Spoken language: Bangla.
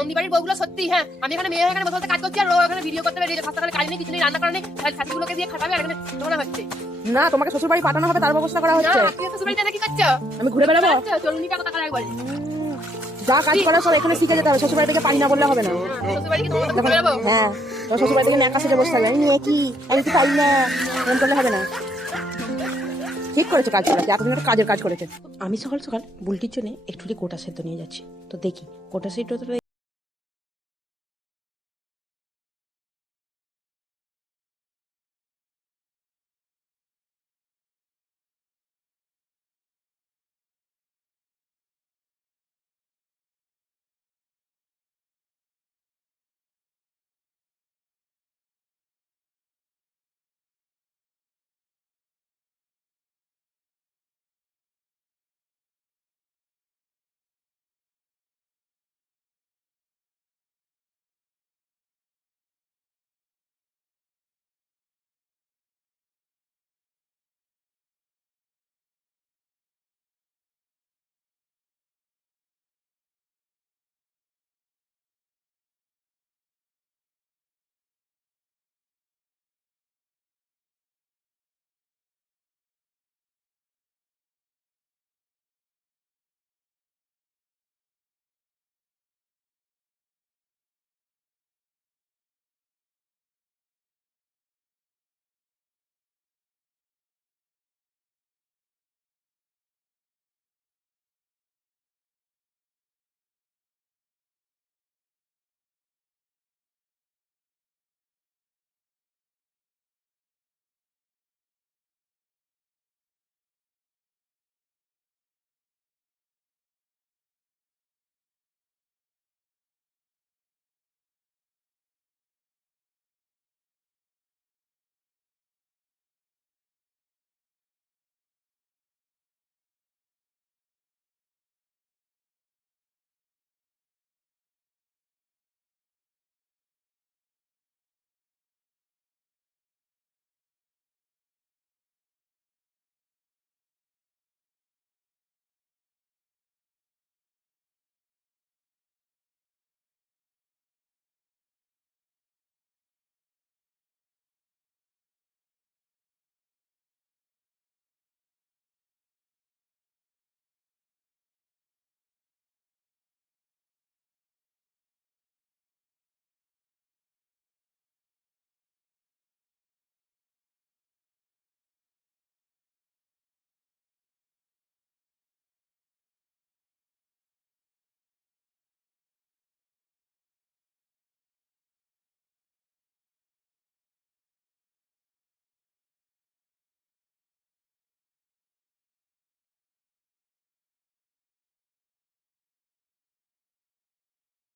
নন্দীবাড়ির বউগুলো সত্যি হ্যাঁ আমি এখানে মেয়ে এখানে বসে কাজ করছি আর ও এখানে ভিডিও করতে বেরিয়েছে সস্তাকালে কাজ নেই কিছু নেই রান্না করা নেই ছাত্রীগুলোকে দিয়ে খাটাবে আর এখানে হচ্ছে। না তোমাকে শ্বশুর বাড়ি পাঠানো হবে তার ব্যবস্থা করা না হচ্ছে। কি করছ? আমি ঘুরে বেড়াবো? চলুন টাকা টাকা একবার যা কাজ করার সব এখানে শিখে যেতে হবে শ্বশুর বাড়ি থেকে পারি না বললে হবে না। হ্যাঁ তোমার শ্বশুর বাড়ি থেকে ন্যাকা শিখে বসতে হবে। আমি নিয়ে কি? আমি কি পারি না। করলে হবে না। ঠিক করেছে কাজ করেছে এতদিন একটা কাজের কাজ করেছে। আমি সকাল সকাল বুলটির জন্য একটু গোটা সেদ্ধ নিয়ে যাচ্ছি। তো দেখি গোটা সেদ্ধ